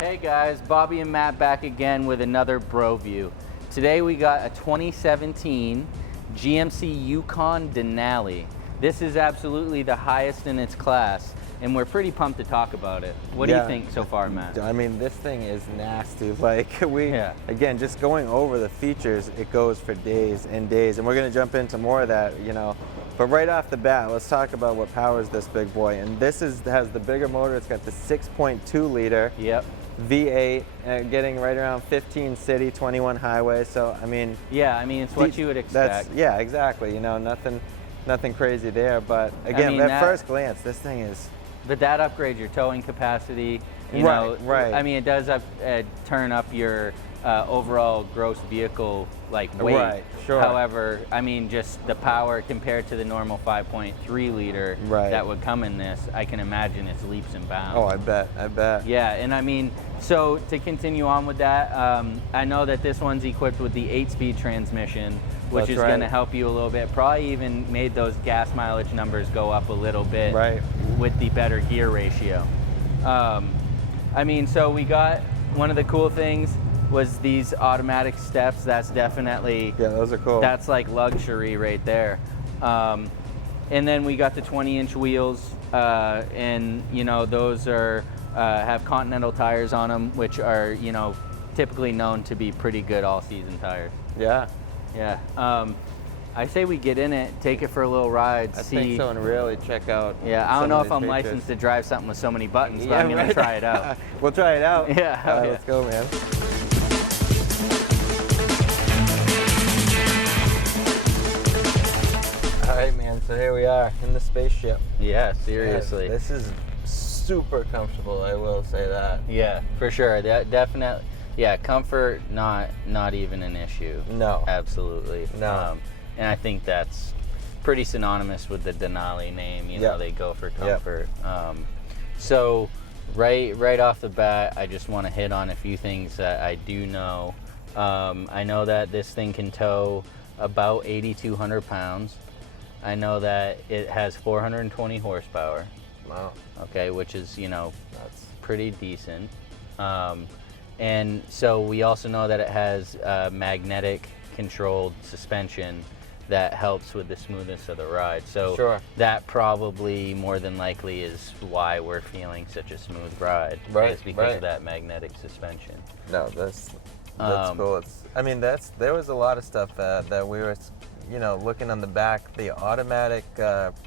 Hey guys, Bobby and Matt back again with another BroView. Today we got a 2017 GMC Yukon Denali. This is absolutely the highest in its class, and we're pretty pumped to talk about it. What do you think so far, Matt? I mean, this thing is nasty. Like again, just going over the features, it goes for days and days, and we're gonna jump into more of that, you know. But right off the bat, let's talk about what powers this big boy. And this has the bigger motor. It's got the 6.2 liter. Yep. V8, getting right around 15 city, 21 highway. So I mean, yeah, I mean it's what you would expect. Yeah, exactly. You know, nothing crazy there. But again, at first glance, this thing is. But that upgrades your towing capacity. You know, right. I mean, it does turn up your overall gross vehicle weight. Right, sure. However, I mean, just the power compared to the normal 5.3 liter that would come in this, I can imagine it's leaps and bounds. Oh, I bet. Yeah, and I mean, so to continue on with that, I know that this one's equipped with the 8-speed transmission, which is going to help you a little bit. Probably even made those gas mileage numbers go up a little bit with the better gear ratio. I mean, so we got one of the cool things was these automatic steps. That's definitely, yeah, those are cool. That's like luxury right there. And then we got the 20-inch wheels, and you know, those are have Continental tires on them, which are, you know, typically known to be pretty good all-season tires. Yeah. I say we get in it, take it for a little ride, I think so, and really check out. Yeah, I don't know if I'm licensed to drive something with so many buttons, but I'm gonna try it out. We'll try it out. Yeah. All right, let's go, man. All right, man. So here we are in the spaceship. Yeah, seriously. Yeah, this is super comfortable. I will say that. Yeah, for sure. That definitely. Yeah, comfort not even an issue. No. Absolutely. No. And I think that's pretty synonymous with the Denali name. You know, they go for comfort. So right off the bat, I just want to hit on a few things that I do know. I know that this thing can tow about 8,200 pounds. I know that it has 420 horsepower. Wow. Okay, which is, you know, that's pretty decent. And so we also know that it has magnetic controlled suspension that helps with the smoothness of the ride. So that probably more than likely is why we're feeling such a smooth ride. Right. It's because of that magnetic suspension. No, that's cool. I mean, there was a lot of stuff that we were, you know, looking on the back, the automatic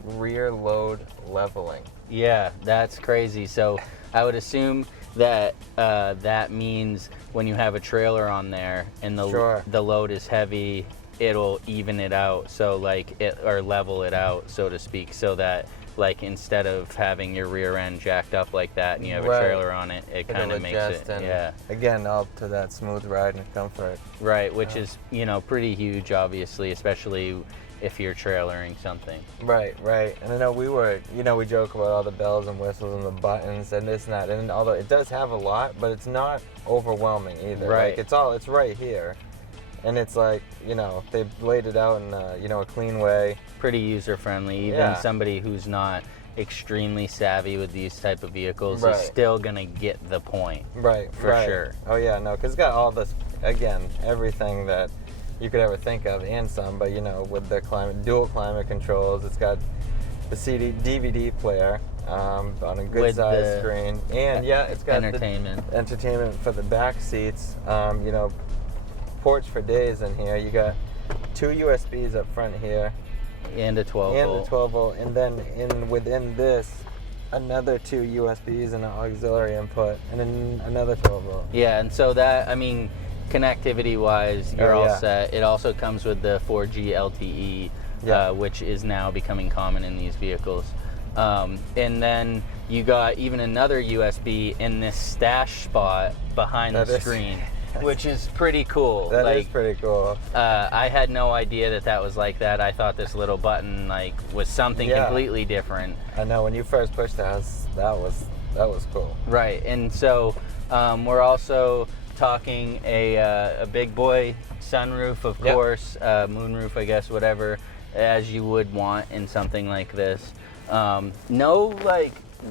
rear load leveling. Yeah, that's crazy. So I would assume that that means when you have a trailer on there and the load is heavy, it'll even it out, so like or level it out, so to speak, so that like instead of having your rear end jacked up like that and you have a trailer on it, it kind of makes it again up to that smooth ride and comfort. Right, which is, you know, pretty huge, obviously, especially if you're trailering something. Right. And I know we joke about all the bells and whistles and the buttons and this and that, and although it does have a lot, but it's not overwhelming either. Right. Like it's right here. And it's like, you know, they've laid it out in, you know, a clean way. Pretty user-friendly. Even somebody who's not extremely savvy with these type of vehicles is still going to get the point. Right, for sure. Oh, yeah, no, because it's got all this, again, everything that you could ever think of and some, but, you know, with the dual climate controls, it's got the DVD player on a good size screen. And, it's got entertainment for the back seats, you know, ports for days in here. You got 2 USBs up front here. And a 12 volt. And then within this, another 2 USBs and an auxiliary input, and then another 12 volt. Yeah, and so that, I mean, connectivity-wise, you're all set. It also comes with the 4G LTE, which is now becoming common in these vehicles. And then you got even another USB in this stash spot behind the screen. Which is pretty cool. That is pretty cool. I had no idea that was like that. I thought this little button was something completely different. I know, when you first pushed that was cool. Right, and so we're also talking a big boy sunroof, of course, moonroof, I guess, whatever, as you would want in something like this. No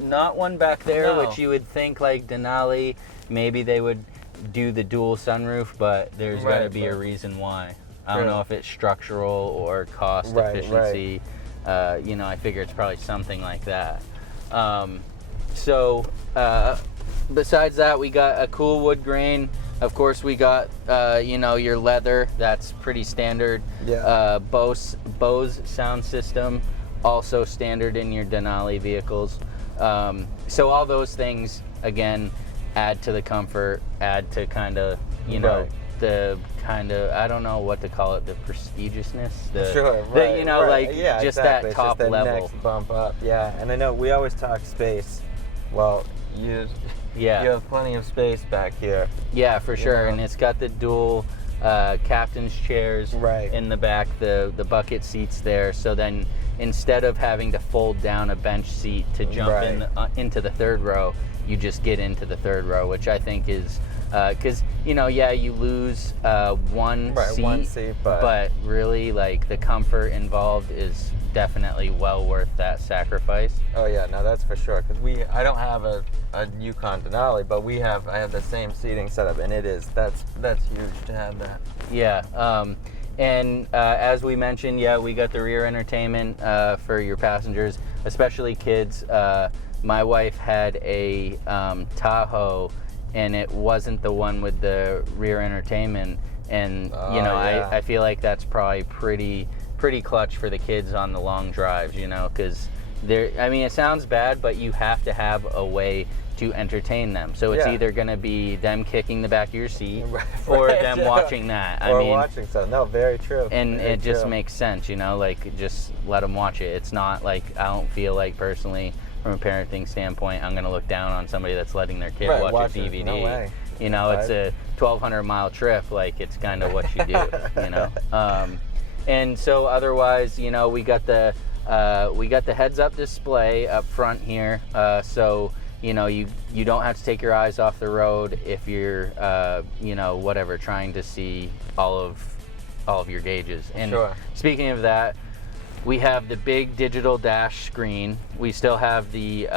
not one back there, No. which you would think like Denali, maybe they would do the dual sunroof, but there's got to be a reason why. I don't know if it's structural or cost efficiency. You know, I figure it's probably something like that. Besides that, we got a cool wood grain. Of course, we got, you know, your leather. That's pretty standard. Yeah. Bose sound system, also standard in your Denali vehicles. So all those things, again, add to the comfort, add to kind of, you know, the kind of, I don't know what to call it, the prestigiousness. You know, like just exactly. that top it's just that level. Next bump up, yeah. And I know we always talk space. Well, you have plenty of space back here. Yeah, for sure. know? And it's got the dual captain's chairs in the back, the bucket seats there. So then instead of having to fold down a bench seat to jump into the third row, you just get into the third row, which I think is because, you know, you lose one seat, but really, like, the comfort involved is definitely well worth that sacrifice. Oh yeah, no, that's for sure. Because I don't have a Yukon Denali, but I have the same seating setup, and that's huge to have that. Yeah. And as we mentioned, we got the rear entertainment for your passengers, especially kids. My wife had a Tahoe, and it wasn't the one with the rear entertainment. And you know, I feel like that's probably pretty clutch for the kids on the long drives, you know, because I mean, it sounds bad, but you have to have a way to entertain them. So it's either going to be them kicking the back of your seat or them watching that. I mean, watching something. No, very true. And very it just makes sense, you know, like, just let them watch it. It's not like, I don't feel like personally from a parenting standpoint, I'm going to look down on somebody that's letting their kid watch a DVD. No way. You know, it's a 1,200 mile trip. Like, it's kind of what you do, you know. And so otherwise, you know, we got the heads-up display up front here. So, you know, you don't have to take your eyes off the road if you're, you know, whatever, trying to see all of your gauges. And speaking of that, we have the big digital dash screen. We still have the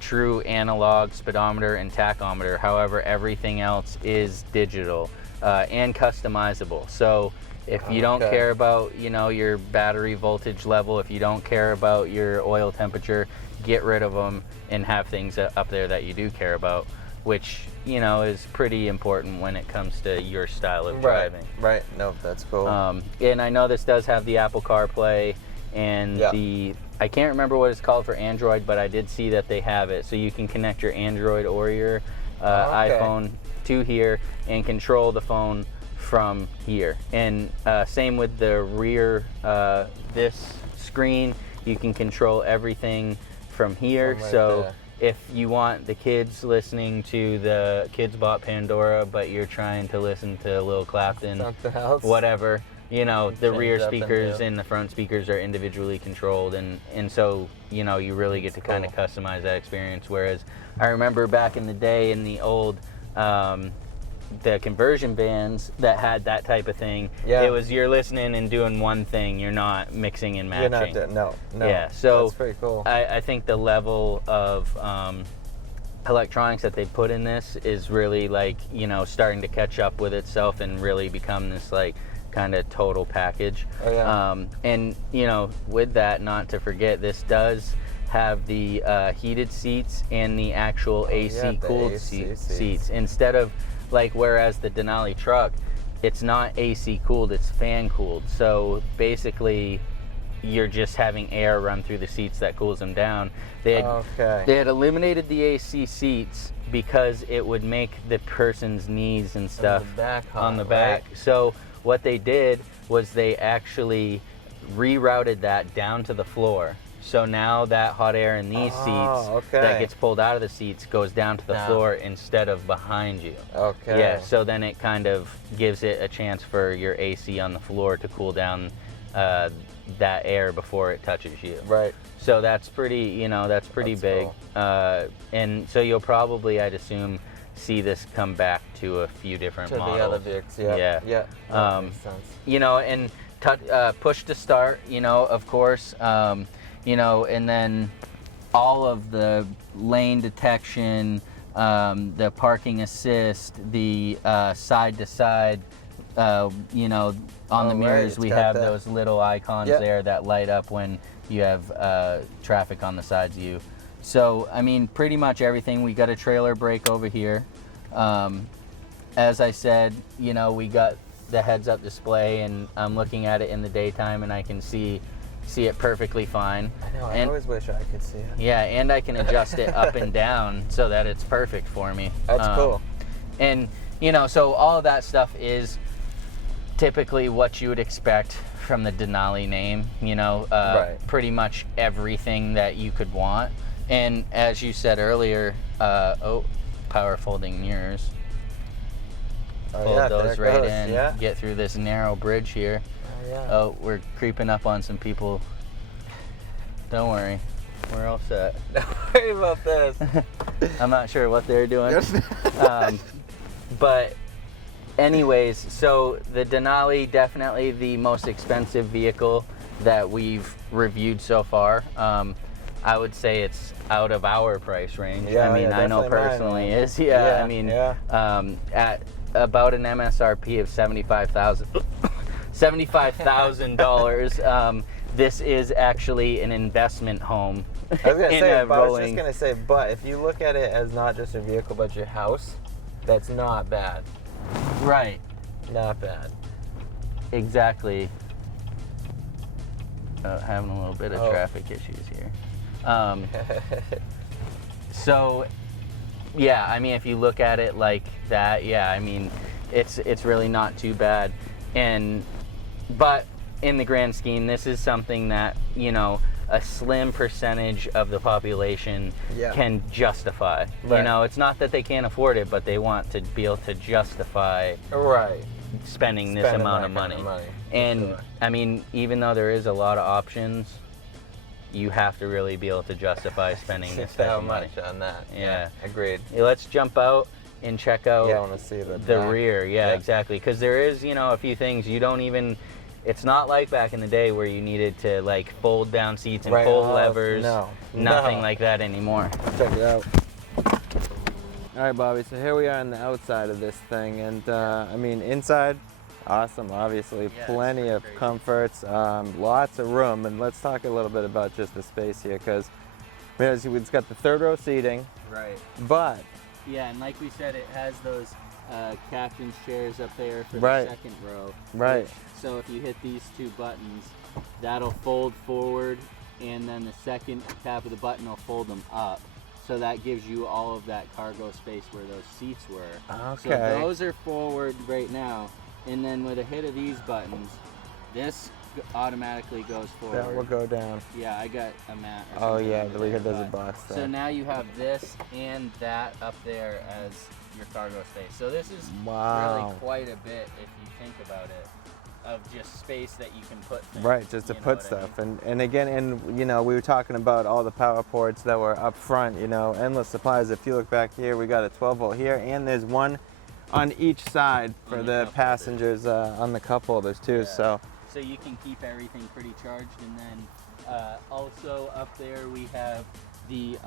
true analog speedometer and tachometer. However, everything else is digital and customizable. So if you don't care about, you know, your battery voltage level, if you don't care about your oil temperature, get rid of them and have things up there that you do care about, which, you know, is pretty important when it comes to your style of driving. Right. No, that's cool. And I know this does have the Apple CarPlay and I can't remember what it's called for Android, but I did see that they have it. So you can connect your Android or your iPhone to here and control the phone from here. And same with the rear, this screen, you can control everything from here. If you want the kids listening to the Kids Bought Pandora, but you're trying to listen to Lil Clapton, something else, whatever, you know, the rear speakers and the front speakers are individually controlled, and so, you know, you really get to kind of customize that experience. Whereas I remember back in the day in the old the conversion vans that had that type of thing, it was you're listening and doing one thing, you're not mixing and matching. You're not no. Yeah, so that's pretty cool. I think the level of electronics that they put in this is really, like, you know, starting to catch up with itself and really become this, like, kind of total package. And, you know, with that, not to forget, this does have the heated seats and the actual AC cooled seats instead of, like, whereas the Denali truck, it's not AC cooled, it's fan cooled. So basically, you're just having air run through the seats that cools them down. They had eliminated the AC seats because it would make the person's knees and stuff on the back. So what they did was they actually rerouted that down to the floor. So now that hot air in these seats that gets pulled out of the seats goes down to the floor instead of behind you. Yeah, so then it kind of gives it a chance for your AC on the floor to cool down that air before it touches you. Right. So that's pretty, you know, that's pretty big. Cool. And so you'll probably, I'd assume, see this come back to a few different models. The other Vics, yeah. That makes sense. You know, and push to start, you know, of course. You know, and then all of the lane detection, the parking assist, the side to side, you know, on the mirrors we have those little icons there that light up when you have traffic on the sides of you. So, I mean, pretty much everything. We got a trailer brake over here. As I said, you know, we got the heads-up display, and I'm looking at it in the daytime, and I can see it perfectly fine. I know, I always wish I could see it. Yeah, and I can adjust it up and down so that it's perfect for me. That's cool. And, you know, so all of that stuff is typically what you would expect from the Denali name, you know, pretty much everything that you could want. And as you said earlier, power folding mirrors. Fold those right in, get through this narrow bridge here. Oh, we're creeping up on some people. Don't worry, we're all set. Don't worry about this. I'm not sure what they're doing. But anyways, so the Denali, definitely the most expensive vehicle that we've reviewed so far. I would say it's out of our price range. Yeah, I mean, I know personally is. Yeah, I mean, at about an MSRP of $75,000. This is actually an investment home. I was just gonna say, but if you look at it as not just a vehicle but your house, that's not bad. Right. Not bad. Exactly. Having a little bit of traffic issues here. So, yeah, I mean, if you look at it like that, yeah, I mean, it's really not too bad. But in the grand scheme, this is something that, you know, a slim percentage of the population can justify. Right. You know, it's not that they can't afford it, but they want to be able to justify spending this amount of money. And I mean, even though there is a lot of options, you have to really be able to justify spending this type of money. On that. Yeah. Agreed. Let's jump out and check out I want to see the rear. Yeah, exactly. Because there is, you know, a few things you don't even. It's not like back in the day where you needed to like fold down seats and pull levers. Nothing like that anymore. Check it out. All right, Bobby. So here we are on the outside of this thing, and I mean, inside, awesome. Obviously, plenty of comforts, lots of room, and let's talk a little bit about just the space here, because it's got the third row seating. Right. But yeah, and like we said, it has those captain's chairs up there for the second row. Right. So if you hit these two buttons, that'll fold forward, and then the second tap of the button will fold them up. So that gives you all of that cargo space where those seats were. Okay. So those are forward right now, and then with a hit of these buttons, this automatically goes forward. That will go down. Yeah, I got a mat. Oh yeah, there's a box there. So now you have this and that up there as your cargo space. So this is really quite a bit if you think about it, of just space that you can put things. Right, just to put stuff. I mean? And again, you know, we were talking about all the power ports that were up front, you know, endless supplies. If you look back here, we got a 12 volt here, and there's one on each side for the passengers on the cup holders too. So you can keep everything pretty charged. And then also up there we have the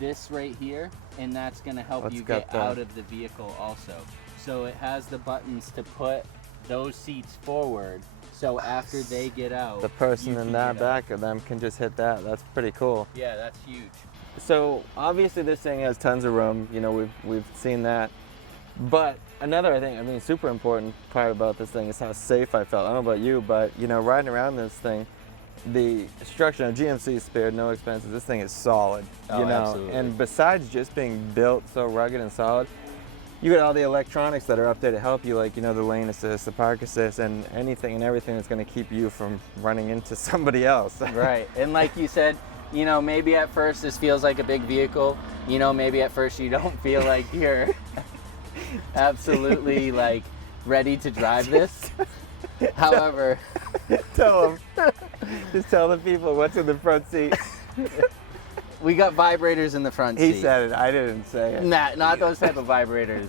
this right here, and that's going to help you get out of the vehicle also. So it has the buttons to put those seats forward, so after they get out, the person in that back of them can just hit that. That's pretty cool. Yeah, that's huge. So obviously this thing has tons of room, you know, we've seen that. But another thing, I mean, super important part about this thing is how safe I felt. I don't know about you, but you know, riding around this thing, the structure of GMC spared no expenses. This thing is solid, you know. Absolutely. And besides just being built so rugged and solid, you got all the electronics that are up there to help you, like, you know, the lane assist, the park assist, and anything and everything that's going to keep you from running into somebody else. Right. And like you said, you know, maybe at first this feels like a big vehicle. You know, maybe at first you don't feel like you're absolutely like ready to drive this. However, tell them. Just tell the people what's in the front seat. We got vibrators in the front seat. He said it. I didn't say it. Nah, not those type of vibrators.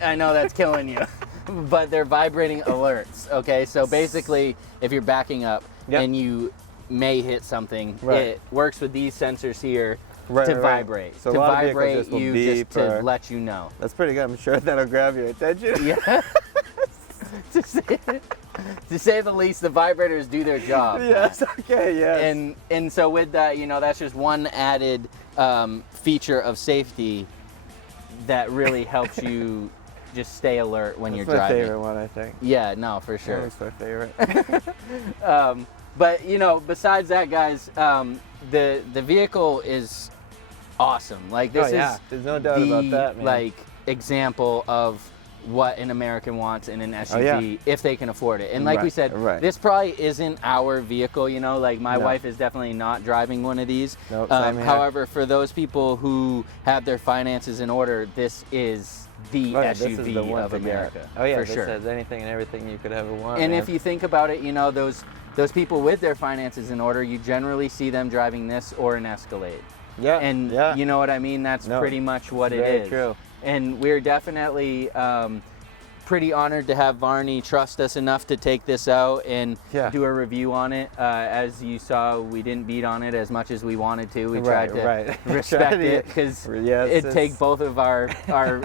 I know that's killing you. But they're vibrating alerts, okay? So basically, if you're backing up and you may hit something, Right. it works with these sensors here Right, to right. vibrate. So a to lot of vehicles vibrate just will you beep just to or- let you know. That's pretty good. I'm sure that'll grab your attention. Yeah. to say the least, the vibrators do their job. Yes. Okay. Yes. And so with that, you know, that's just one added feature of safety that really helps you just stay alert when you're That's my driving. favorite one, I think. Yeah, no, for That sure. was my favorite. But you know, besides that, guys, the vehicle is awesome. Like this is There's no doubt the about that, man. like example of what an American wants in an SUV if they can afford it. And like we said, this probably isn't our vehicle, you know, like my wife is definitely not driving one of these. Nope, same here. However, for those people who have their finances in order, this is the SUV this is the one of to get. America. Oh yeah, for this sure. has anything and everything you could ever want. And man. if you think about it, you know, those people with their finances in order, you generally see them driving this or an Escalade. Yeah. And you know what I mean? That's pretty much what it very is. true. And we're definitely pretty honored to have Varney trust us enough to take this out and do a review on it. As you saw, we didn't beat on it as much as we wanted to. We tried to respect it because it'd take both of our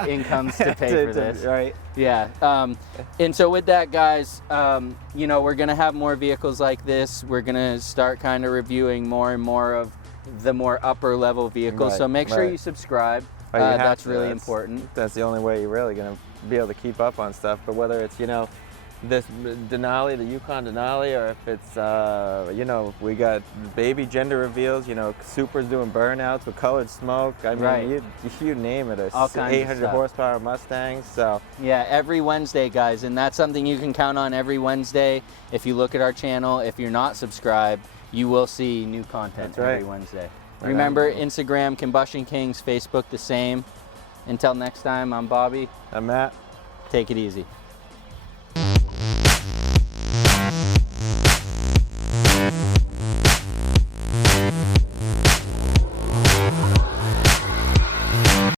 incomes to pay for this. Right. Yeah. And so with that, guys, you know, we're going to have more vehicles like this. We're going to start kind of reviewing more and more of the more upper level vehicles. So make sure you subscribe. That's really important. That's the only way you're really going to be able to keep up on stuff. But whether it's, you know, this Denali, the Yukon Denali, or if it's, you know, we got baby gender reveals, you know, Supra's doing burnouts with colored smoke. I mean, you name it. All kinds of 800 stuff. horsepower Mustangs. So yeah, every Wednesday, guys, and that's something you can count on every Wednesday. If you look at our channel, if you're not subscribed, you will see new content every Wednesday. Remember, Instagram, Combustion Kings, Facebook, the same. Until next time, I'm Bobby. I'm Matt. Take it easy.